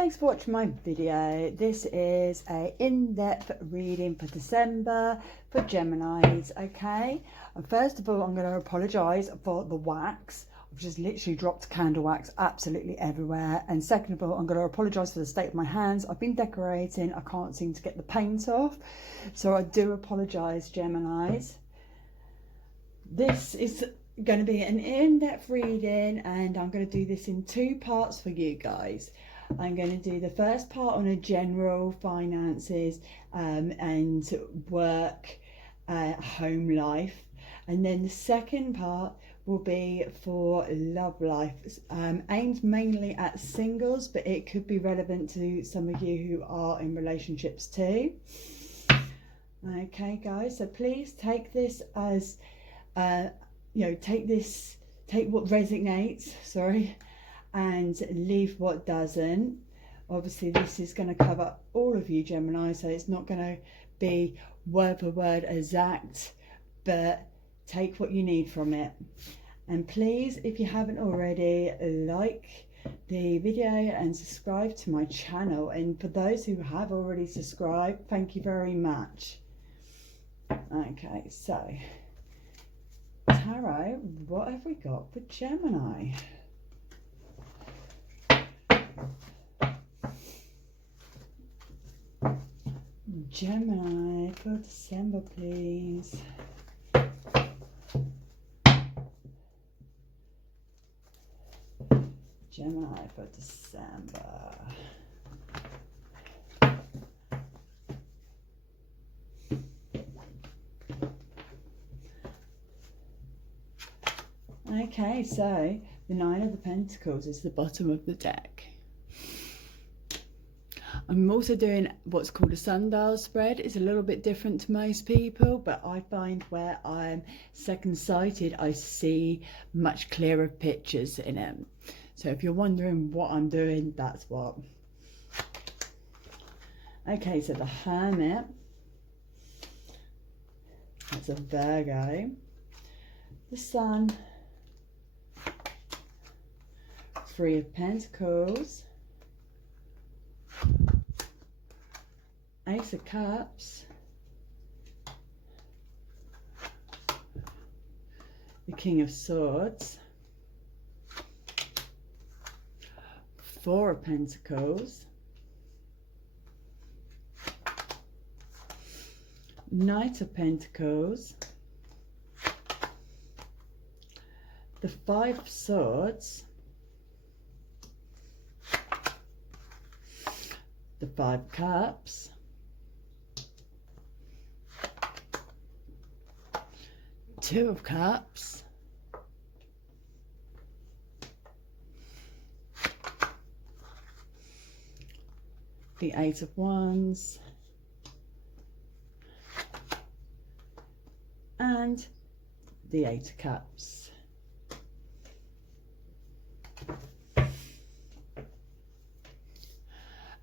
Thanks for watching my video. This is a in-depth reading for December for Geminis, okay? And first of all, I'm going to apologise for the wax. I've just literally dropped candle wax absolutely everywhere. And second of all, I'm going to apologise for the state of my hands. I've been decorating. I can't seem to get the paint off. So I do apologise, Geminis. This is going to be an in-depth reading, and I'm going to do this in two parts for you guys. I'm going to do the first part on a general finances and work, home life, and then the second part will be for love life, aimed mainly at singles, but it could be relevant to some of you who are in relationships too. Okay guys, so please take this as take what resonates, and leave what doesn't. Obviously this is going to cover all of you Gemini, so it's not going to be word for word exact, but take what you need from it. And please, if you haven't already, like the video and subscribe to my channel. And for those who have already subscribed, thank you very much. Okay, so Tarot, what have we got for Gemini? Gemini for December, please. Gemini for December. Okay, so the Nine of the Pentacles is the bottom of the deck. I'm also doing what's called a sundial spread. It's a little bit different to most people, but I find where I'm second sighted, I see much clearer pictures in it. So if you're wondering what I'm doing, that's what. Okay, so the Hermit, that's a Virgo. The Sun, Three of Pentacles, Ace of Cups, the King of Swords, Four of Pentacles, Knight of Pentacles, the Five of Swords, the Five of Cups, Two of Cups, the Eight of Wands, and the Eight of Cups.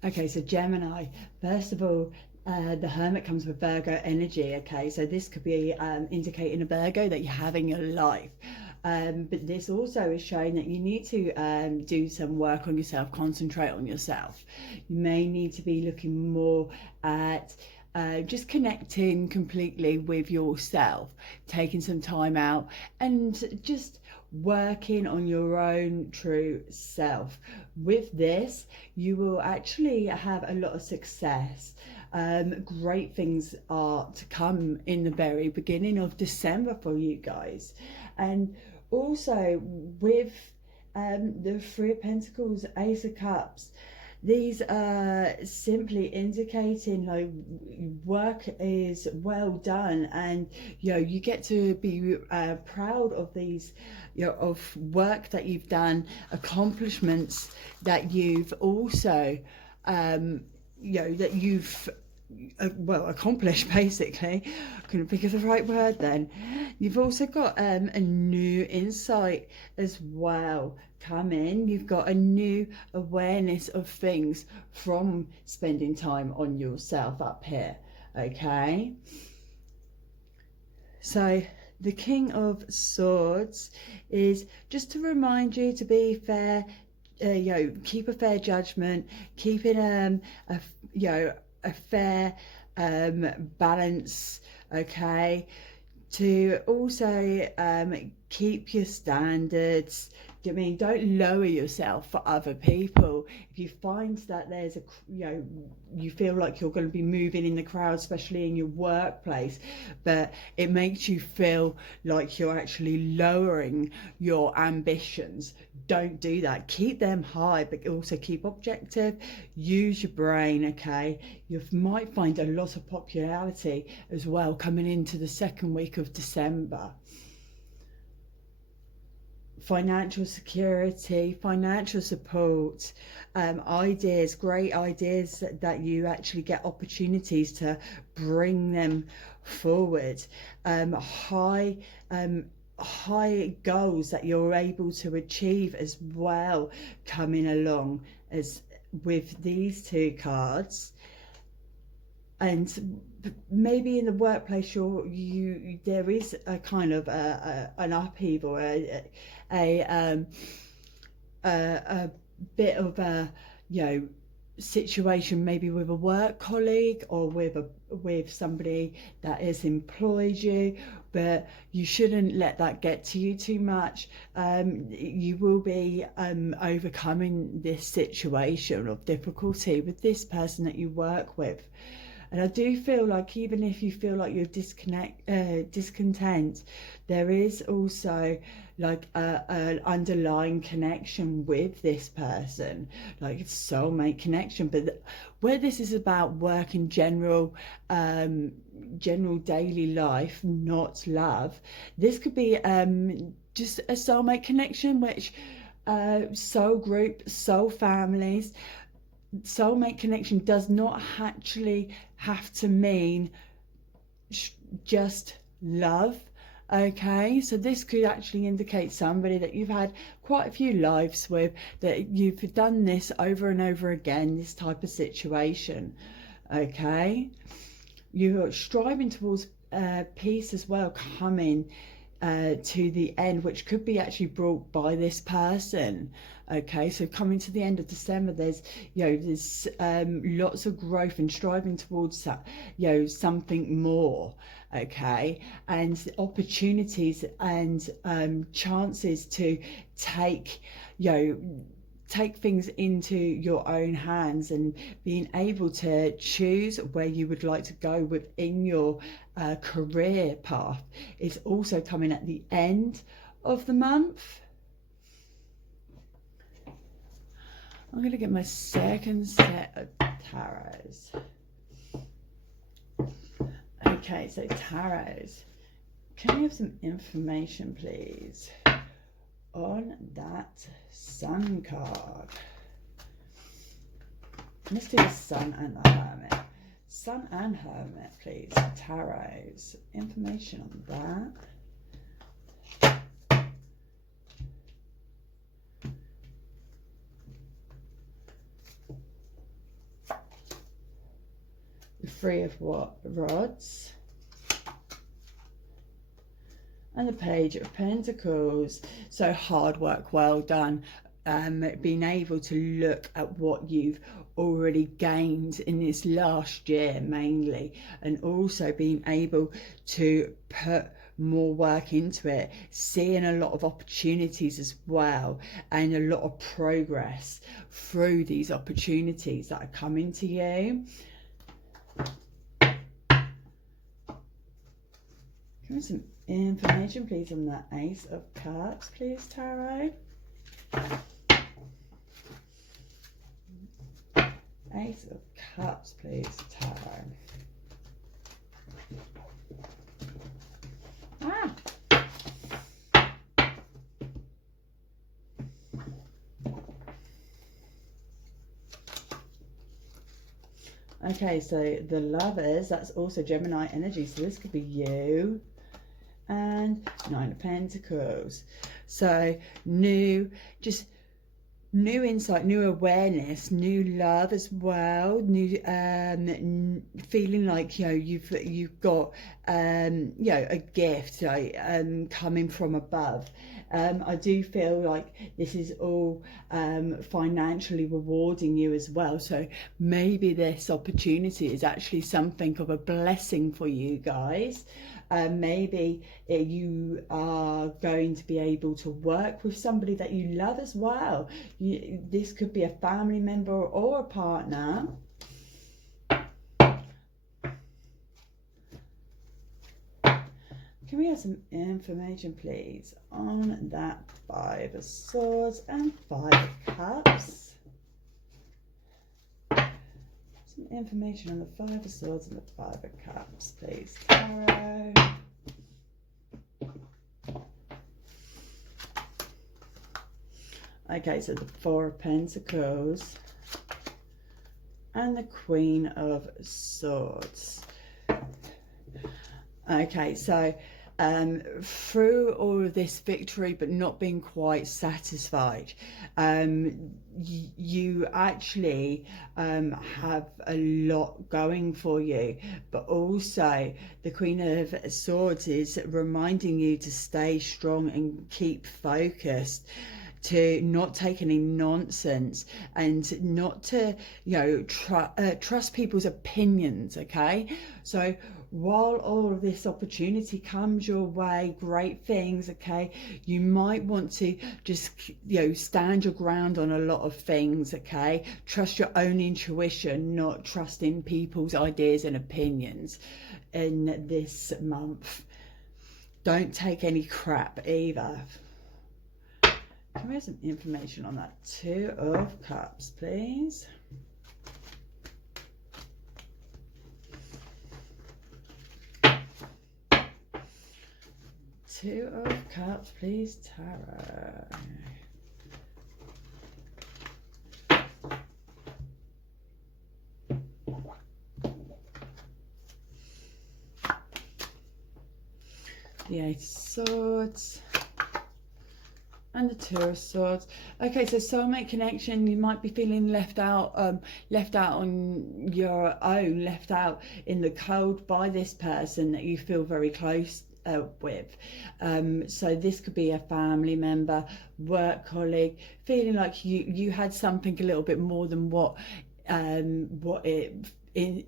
Okay, so Gemini, first of all, the Hermit comes with Virgo energy, okay? So this could be indicating a Virgo that you have in your life. But this also is showing that you need to do some work on yourself, concentrate on yourself. You may need to be looking more at just connecting completely with yourself, taking some time out and just working on your own true self. With this, you will actually have a lot of success. Great things are to come in the very beginning of December for you guys. And also with the Three of Pentacles, Ace of Cups, these are simply indicating like work is well done, and you get to be proud of these, of work that you've done, accomplishments that you've also that you've accomplished, basically. Couldn't think of the right word then. You've also got a new insight as well come in. You've got a new awareness of things from spending time on yourself up here, okay? So the King of Swords is just to remind you to be fair keep a fair judgment, keeping a fair balance, okay, to also keep your standards. I mean, don't lower yourself for other people. If you find that there's you feel like you're going to be moving in the crowd, especially in your workplace, but it makes you feel like you're actually lowering your ambitions, don't do that. Keep them high, but also keep objective. Use your brain, okay? You might find a lot of popularity as well coming into the second week of December. Financial security, financial support, ideas, great ideas that you actually get opportunities to bring them forward, high goals that you're able to achieve as well coming along as with these two cards. And maybe in the workplace there is a kind of an upheaval, a bit of a situation, maybe with a work colleague or with somebody that has employed you, but you shouldn't let that get to you too much. You will be overcoming this situation of difficulty with this person that you work with. And I do feel like even if you feel like you're discontent, there is also like an underlying connection with this person, like it's soulmate connection. But where this is about work in general, general daily life, not love, this could be just a soulmate connection, which soul group, soul families. Soulmate connection does not actually have to mean just love, okay? So this could actually indicate somebody that you've had quite a few lives with, that you've done this over and over again, this type of situation, okay? You're striving towards peace as well, coming to the end, which could be actually brought by this person. Okay, so coming to the end of December, there's lots of growth and striving towards something more. Okay, and opportunities and chances to take things into your own hands and being able to choose where you would like to go within your career path is also coming at the end of the month. I'm going to get my second set of tarots. Okay, so tarots, can we have some information please on that Sun card? Let's do the Sun and the Hermit. Sun and Hermit, please. Tarots. Information on that. The Three of Rods. And the Page of Pentacles. So hard work, well done. Being able to look at what you've already gained in this last year mainly, and also being able to put more work into it, seeing a lot of opportunities as well, and a lot of progress through these opportunities that are coming to you. Give me some information please on that Ace of Cups, please, Tarot. Ace of Cups, please, Tarot. Okay, so the Lovers, that's also Gemini energy, so this could be you. And Nine of Pentacles. So new insight, new awareness, new love as well, new feeling like you've got you know, a gift, like coming from above. I do feel like this is all financially rewarding you as well. So maybe this opportunity is actually something of a blessing for you guys. Maybe you are going to be able to work with somebody that you love as well. This could be a family member or a partner. Can we have some information, please, on that Five of Swords and Five of Cups? Some information on the Five of Swords and the Five of Cups, please, Tarot. Okay, so the Four of Pentacles and the Queen of Swords. Okay, so through all of this victory but not being quite satisfied, you actually have a lot going for you, but also the Queen of Swords is reminding you to stay strong and keep focused, to not take any nonsense, and not to, you know, trust people's opinions. Okay, so while all of this opportunity comes your way, great things, okay, you might want to just, you know, stand your ground on a lot of things. Okay, trust your own intuition, not trusting people's ideas and opinions in this month. Don't take any crap either. Can we have some information on that Two of Cups, please? Two of Cups, please, Tarot. The Eight of Swords. And the Two of Swords. Okay, so soulmate connection, you might be feeling left out on your own, left out in the cold by this person that you feel very close with. So this could be a family member, work colleague, feeling like you had something a little bit more than what it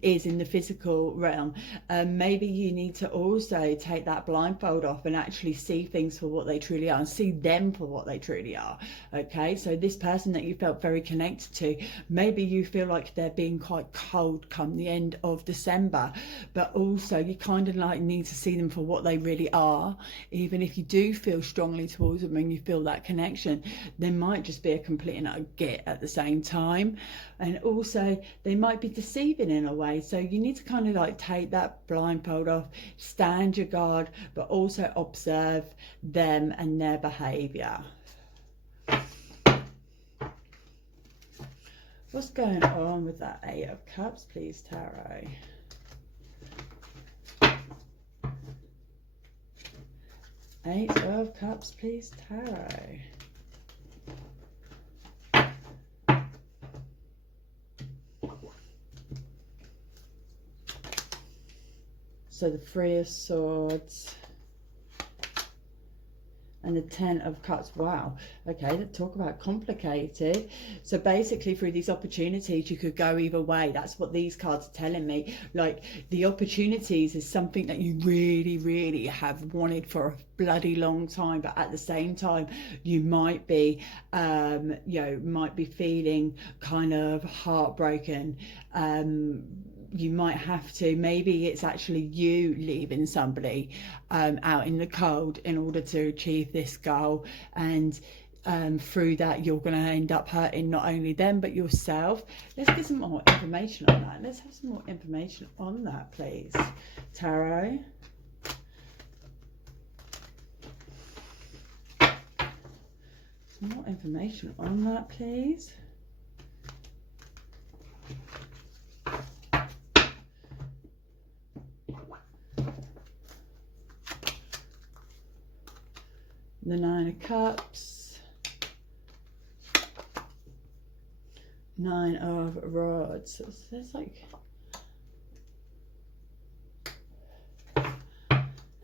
is in the physical realm. Maybe you need to also take that blindfold off and actually see things for what they truly are, and see them for what they truly are. Okay, so this person that you felt very connected to, maybe you feel like they're being quite cold come the end of December, but also you kind of like need to see them for what they really are. Even if you do feel strongly towards them and you feel that connection, there might just be a complete and utter git at the same time. And also they might be deceiving in a way, so you need to kind of like take that blindfold off, stand your guard, but also observe them and their behavior. What's going on with that Eight of Cups, please, Tarot? Eight of Cups, please, Tarot. So the Three of Swords and the Ten of Cups. Wow. Okay, let's talk about complicated. So basically through these opportunities, you could go either way. That's what these cards are telling me. Like, the opportunities is something that you really, really have wanted for a bloody long time, but at the same time, you might be, you know, might be feeling kind of heartbroken. You might have to, maybe it's actually you leaving somebody out in the cold in order to achieve this goal, and through that you're going to end up hurting not only them but yourself. Let's get some more information on that. Let's have some more information on that, please, Tarot. Some more information on that, please. The Nine of Cups, Nine of Rods. So there's like,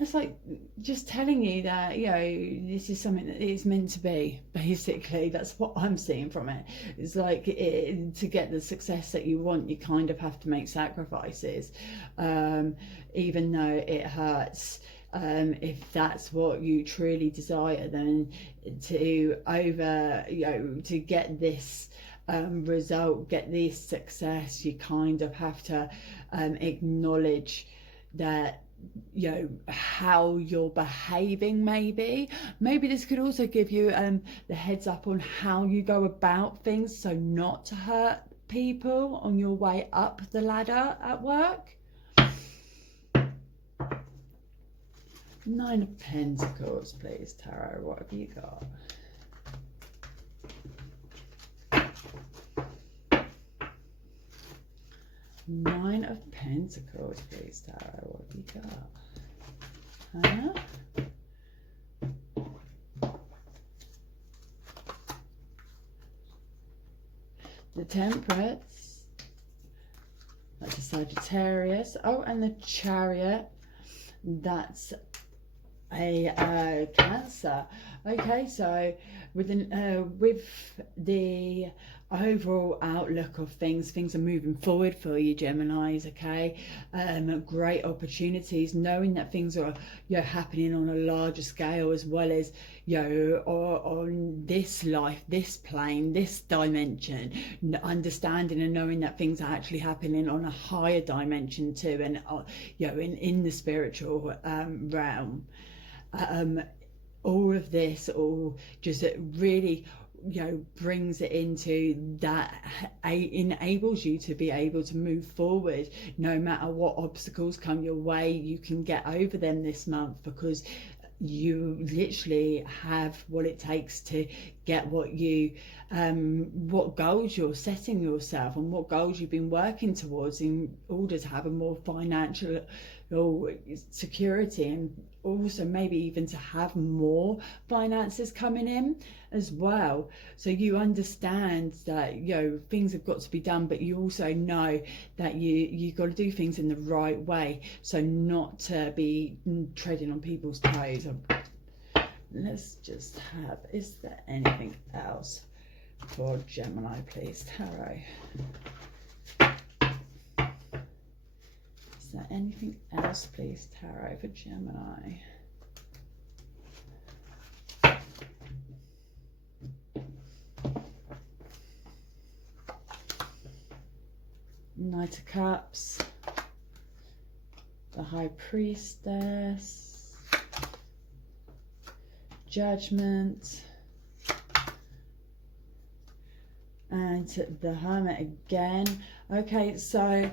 It's like just telling you that, you know, this is something that is meant to be. Basically, that's what I'm seeing from it. It's like to get the success that you want, you kind of have to make sacrifices, even though it hurts. If that's what you truly desire, then to get this result, get this success, you kind of have to acknowledge that, you know, how you're behaving. Maybe this could also give you the heads up on how you go about things, so not to hurt people on your way up the ladder at work. Nine of Pentacles, please, Tarot. What have you got? Nine of Pentacles, please, Tarot. What have you got? The Temperance. That's a Sagittarius. Oh, and the Chariot. That's a Cancer. Okay, so with the overall outlook of things are moving forward for you, Geminis. Okay, great opportunities, knowing that things are, you know, happening on a larger scale, as well as, you know, on this life, this plane, this dimension, understanding and knowing that things are actually happening on a higher dimension too, and you know, in the spiritual realm. All of this all just really, you know, brings it into that, enables you to be able to move forward no matter what obstacles come your way. You can get over them this month, because you literally have what it takes to get what you what goals you're setting yourself, and what goals you've been working towards, in order to have a more financial security, and also maybe even to have more finances coming in as well. So you understand that, you know, things have got to be done, but you also know that you've got to do things in the right way, so not to be treading on people's toes. Let's just have, is there anything else for Gemini, please, Tarot? Is there anything else, please, Tarot, for Gemini? Knight of Cups, the High Priestess, Judgment, and the Hermit again. Okay, so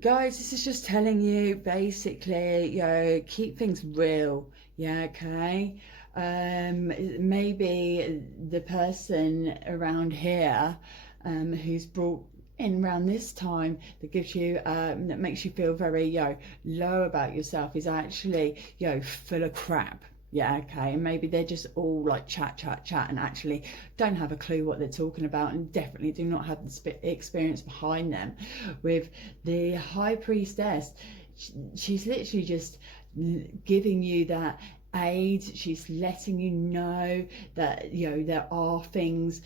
guys, this is just telling you, basically, you know, keep things real. Yeah, okay. Maybe the person around here who's brought in around this time, that gives you that makes you feel very, you know, low about yourself, is actually, you know, full of crap. Yeah, okay. And maybe they're just all like chat, and actually don't have a clue what they're talking about, and definitely do not have the experience behind them. With the High Priestess, she's literally just giving you that aid. She's letting you know that, you know, there are things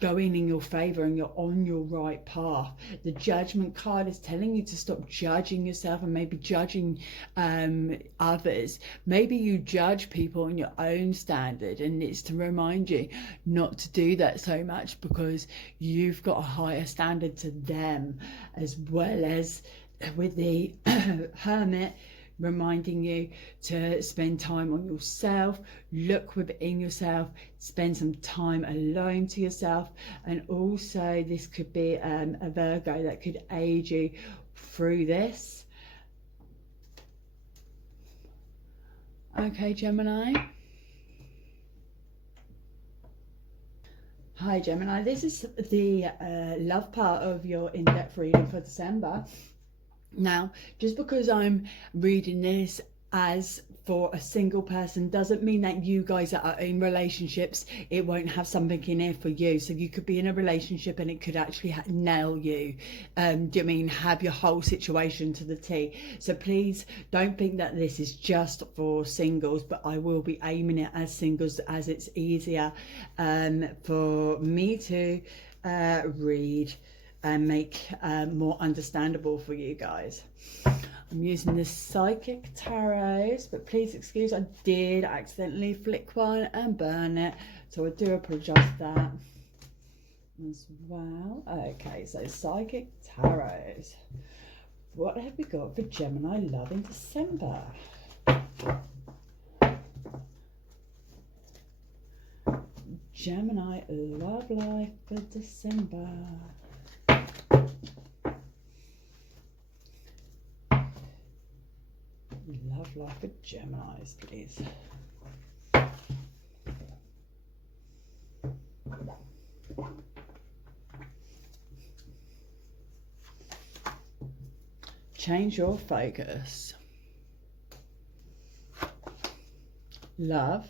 going in your favor and you're on your right path. The Judgment card is telling you to stop judging yourself and maybe judging others. Maybe you judge people on your own standard, and it's to remind you not to do that so much, because you've got a higher standard to them. As well as with the Hermit, reminding you to spend time on yourself, look within yourself, spend some time alone to yourself. And also this could be a Virgo that could aid you through this. Okay, Gemini. Hi, Gemini. This is the love part of your in-depth reading for December. Now, just because I'm reading this as for a single person doesn't mean that you guys that are in relationships, it won't have something in it for you. So you could be in a relationship and it could actually nail you. Do you mean have your whole situation to the T? So please don't think that this is just for singles, but I will be aiming it as singles as it's easier for me to read and make more understandable for you guys. I'm using the Psychic Tarots, but please excuse, I did accidentally flick one and burn it, so I do apologise for that as well. Okay, so Psychic Tarots. What have we got for Gemini love in December? Gemini love life for December. Love life for Geminis, please. Change your focus. Love.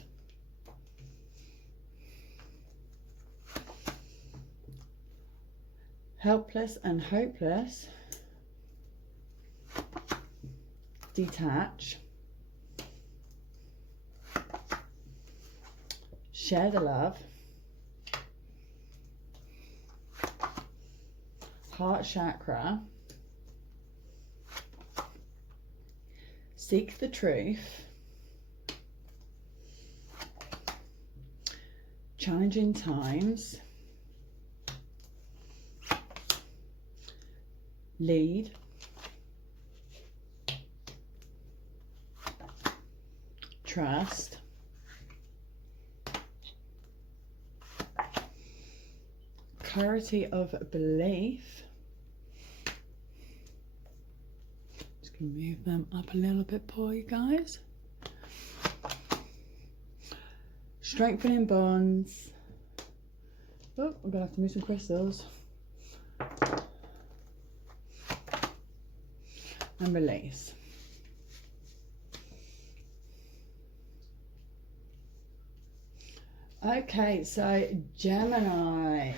Helpless and hopeless. Detach. Share the love. Heart chakra. Seek the truth. Challenging times. Lead. Trust. Clarity of belief. Just gonna move them up a little bit for you guys. Strengthening bonds. Oh, I'm gonna have to move some crystals. And release. Okay, so Gemini,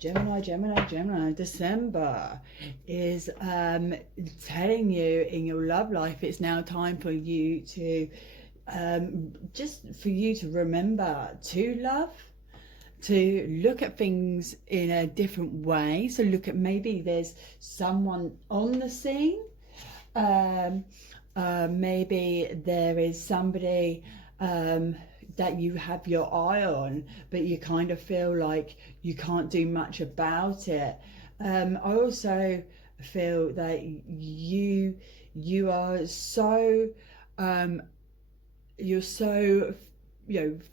December is telling you in your love life it's now time for you to remember to love, to look at things in a different way. So look at, maybe there's someone on the scene, maybe there is somebody that you have your eye on, but you kind of feel like you can't do much about it. I also feel that you are so you're so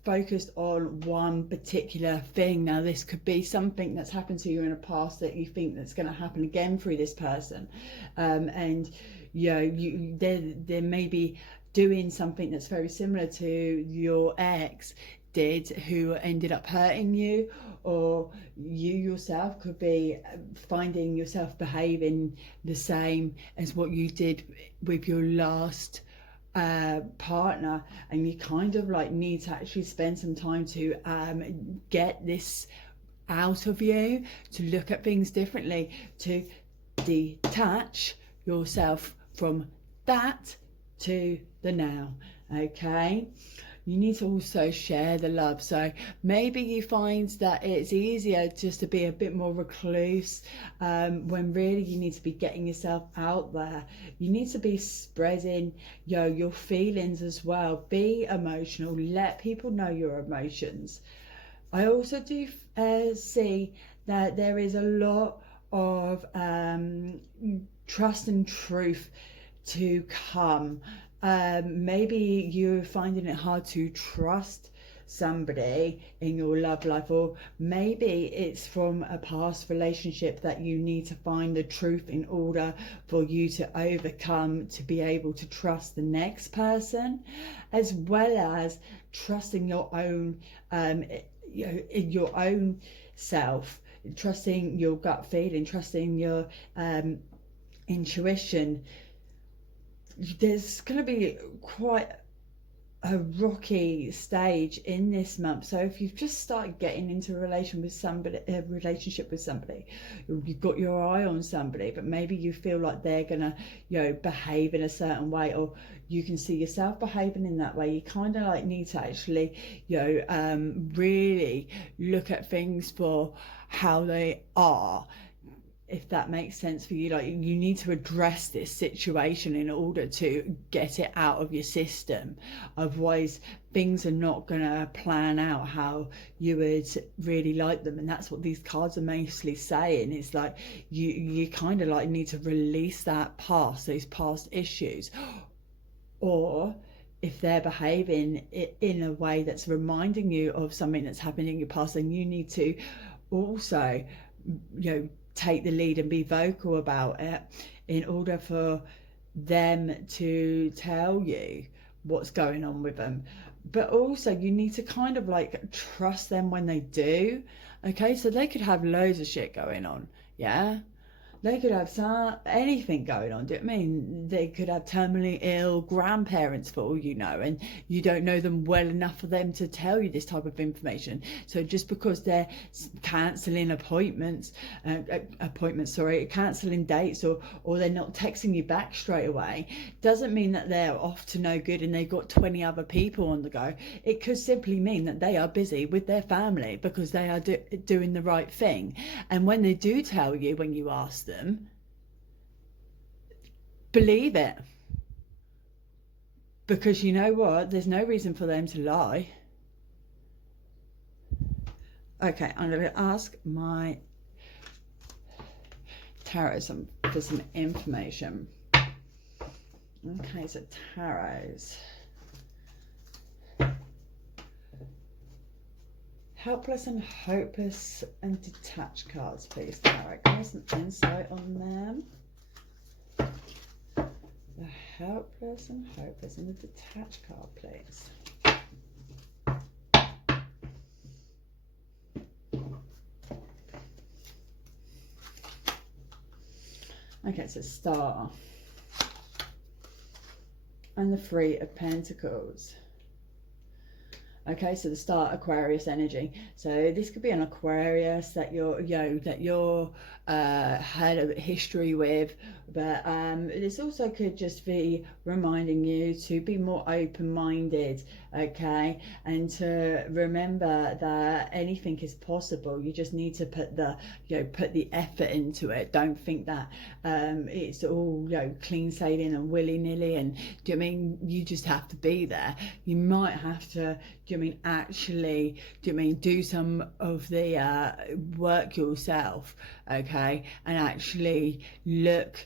focused on one particular thing. Now this could be something that's happened to you in the past that you think that's going to happen again through this person, and there may be doing something that's very similar to your ex did, who ended up hurting you, or you yourself could be finding yourself behaving the same as what you did with your last partner, and you kind of like need to actually spend some time to get this out of you, to look at things differently, to detach yourself from that to the now. Okay, you need to also share the love. So maybe you find that it's easier just to be a bit more recluse, when really you need to be getting yourself out there. You need to be spreading your feelings as well. Be emotional, let people know your emotions. I also do see that there is a lot of trust and truth to come. Maybe you're finding it hard to trust somebody in your love life, or maybe it's from a past relationship that you need to find the truth in order for you to overcome, to be able to trust the next person, as well as trusting your own your own self, trusting your gut feeling, trusting your intuition. There's going to be quite a rocky stage in this month. So if you've just started getting into a relationship with somebody, you've got your eye on somebody, but maybe you feel like they're gonna, behave in a certain way, or you can see yourself behaving in that way, you kind of like need to actually, really look at things for how they are, if that makes sense for you. Like, you need to address this situation in order to get it out of your system. Otherwise, things are not going to plan out how you would really like them. And that's what these cards are mostly saying. It's like you kind of like need to release that past, those past issues. Or if they're behaving in a way that's reminding you of something that's happened in your past, then you need to also, take the lead and be vocal about it in order for them to tell you what's going on with them. But also you need to kind of like trust them when they do. Okay, so they could have loads of shit going on, yeah, they could have anything going on. Do you know what I mean? They could have terminally ill grandparents for all you know, and you don't know them well enough for them to tell you this type of information. So just because they're cancelling cancelling dates, or they're not texting you back straight away, doesn't mean that they're off to no good and they've got 20 other people on the go. It could simply mean that they are busy with their family because they are doing the right thing. And when they do tell you, when you ask them, believe it, because you know what, there's no reason for them to lie. Okay, I'm going to ask my tarot for some information. Okay, so tarots. Helpless and hopeless and detached cards, please, tarot. Give me some insight on them. The helpless and hopeless and the detached card, please. Okay, so Star. And the Three of Pentacles. Okay, so the Star, Aquarius energy. So this could be an Aquarius that you're had a history with, but this also could just be reminding you to be more open-minded, okay, and to remember that anything is possible. You just need to put the effort into it. Don't think that it's all clean sailing and willy-nilly, and do you know what I mean, you just have to be there. You might have to do some of the work yourself, okay, and actually look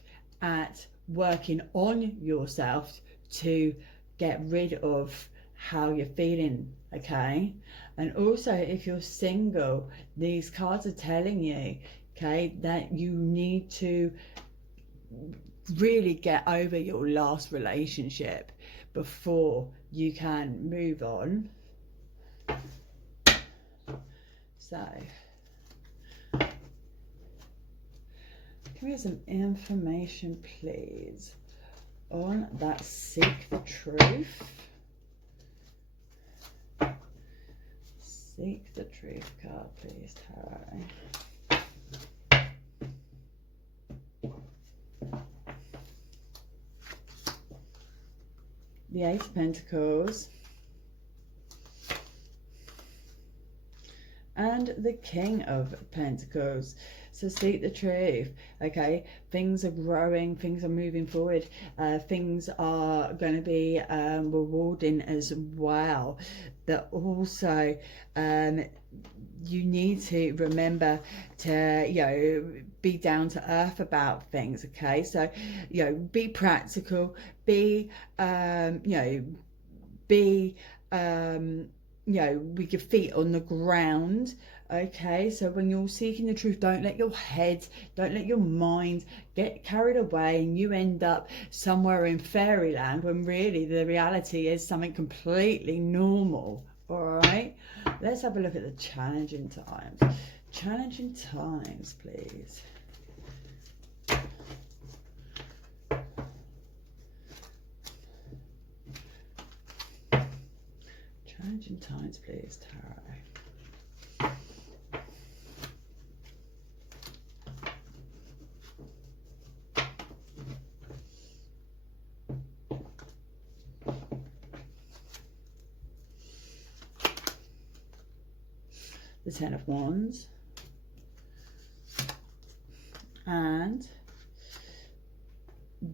at working on yourself to get rid of how you're feeling, okay. And also, if you're single, these cards are telling you, okay, that you need to really get over your last relationship before you can move on. So, can we have some information, please, on that Seek the Truth? Seek the Truth card, please, tarot. The Eight of Pentacles. And the King of Pentacles. So seek the truth, okay. Things are growing, things are moving forward, things are going to be rewarding as well. But also you need to remember to be down to earth about things, okay. So be practical, be with your feet on the ground, okay. So when you're seeking the truth, don't let your head, don't let your mind get carried away and you end up somewhere in fairyland when really the reality is something completely normal. All right, let's have a look at the challenging times. Challenging times, please. Challenging times, please, Tarot. The Ten of Wands. And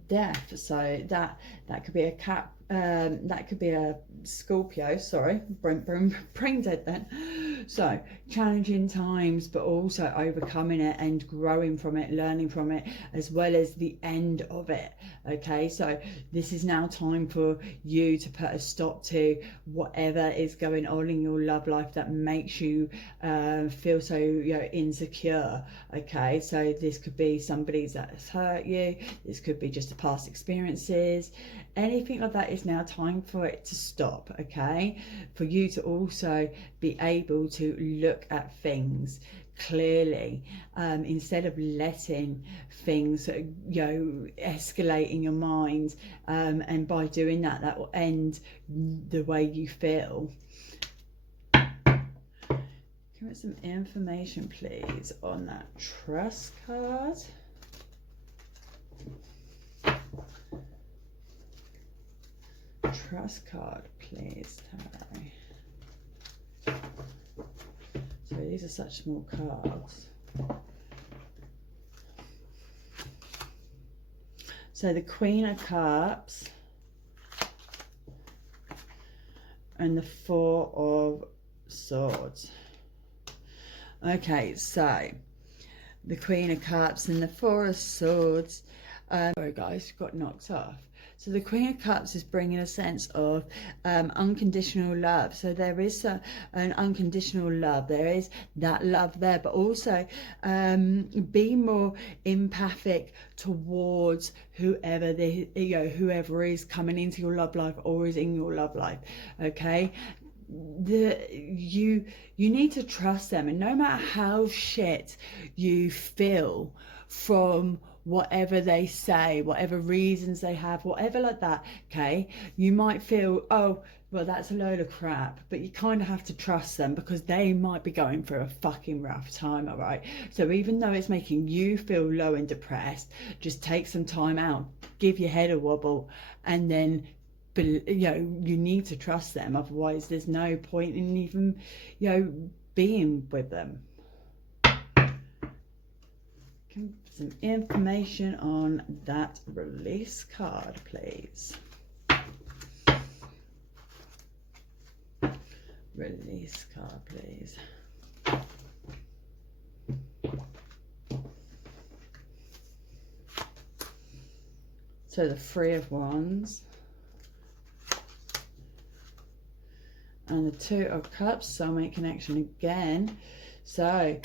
Death. So that could be a Cap, that could be a Scorpio, sorry, brain dead then. So challenging times, but also overcoming it and growing from it, learning from it, as well as the end of it. Okay, so this is now time for you to put a stop to whatever is going on in your love life that makes you feel so, you know, insecure. Okay, so this could be somebody that's hurt you, this could be just the past experiences, anything like that. Is now time for it to stop. Okay, for you to also be able to look at things clearly, instead of letting things, you know, escalate in your mind, and by doing that, that will end the way you feel. Give me some information, please, on that Trust card. Trust card, please, Tarot. So these are such small cards. So the Queen of Cups and the Four of Swords. Okay, so the Queen of Cups and the Four of Swords. Sorry guys, got knocked off. So the Queen of Cups is bringing a sense of unconditional love. So there is an unconditional love. There is that love there, but also be more empathic towards whoever whoever is coming into your love life or is in your love life. Okay, you need to trust them, and no matter how shit you feel from whatever they say, whatever reasons they have, whatever like that, okay, you might feel, oh well, that's a load of crap, but you kind of have to trust them because they might be going through a fucking rough time. All right, so even though it's making you feel low and depressed, just take some time out, give your head a wobble, and then, you know, you need to trust them, otherwise there's no point in even, you know, being with them. Some information on that Release card, please. Release card, please. So the Three of Wands and the Two of Cups, soulmate connection again. So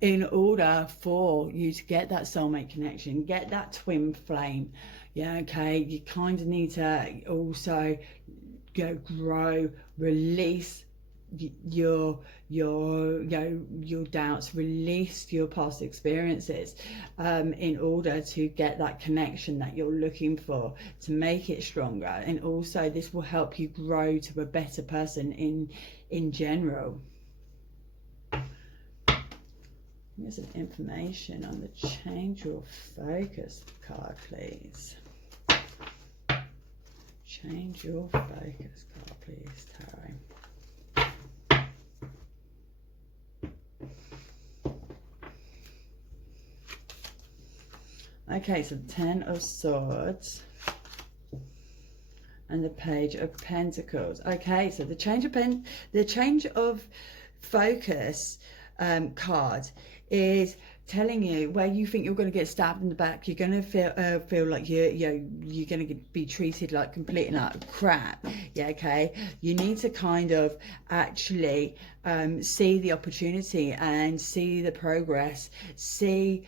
in order for you to get that soulmate connection, get that twin flame, yeah, okay, you kind of need to also, you know, grow, release your doubts, release your past experiences, in order to get that connection that you're looking for, to make it stronger. And also this will help you grow to a better person in general. Here's some information on the Change Your Focus card, please. Change Your Focus card, please, Tarot. Okay, so the Ten of Swords and the Page of Pentacles. Okay, so the Change of Focus card is telling you where you think you're going to get stabbed in the back, you're going to feel like you're going to be treated like complete and utter crap. Yeah, okay, you need to kind of actually see the opportunity and see the progress, see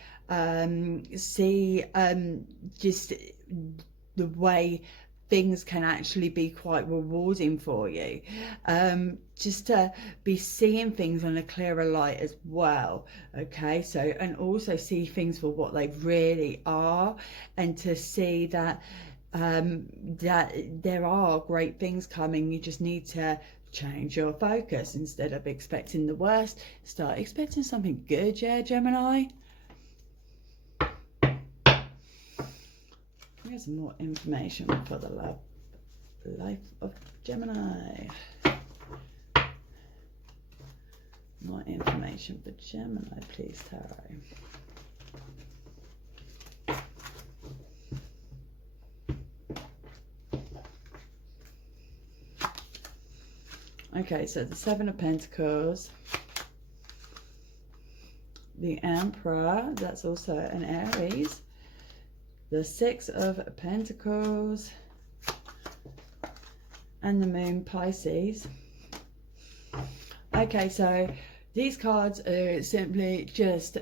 just the way things can actually be quite rewarding for you, just to be seeing things in a clearer light as well. Okay, so, and also see things for what they really are, and to see that that there are great things coming. You just need to change your focus. Instead of expecting the worst, start expecting something good, yeah, Gemini? Here's some more information for the life of Gemini. More information for Gemini, please, Tarot. Okay, so the Seven of Pentacles, the Emperor, that's also an Aries, the Six of Pentacles, and the Moon, Pisces. Okay, so these cards are simply just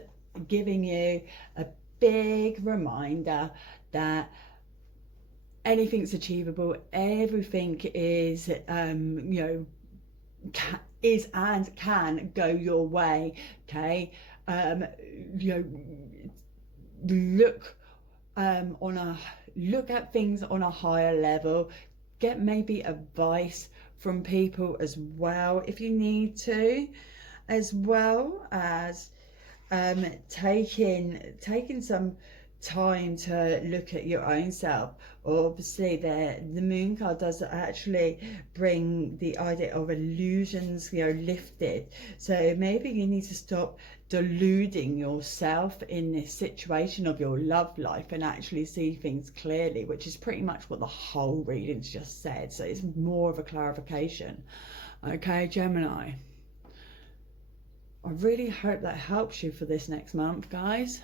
giving you a big reminder that anything's achievable, everything is, you know, is and can go your way. Okay, you know, look at things on a higher level. Get maybe advice from people as well if you need to, as well as taking some time to look at your own self. Obviously the Moon card does actually bring the idea of illusions, you know, lifted. So maybe you need to stop deluding yourself in this situation of your love life and actually see things clearly, which is pretty much what the whole reading's just said. So it's more of a clarification. Okay, Gemini, I really hope that helps you for this next month, guys.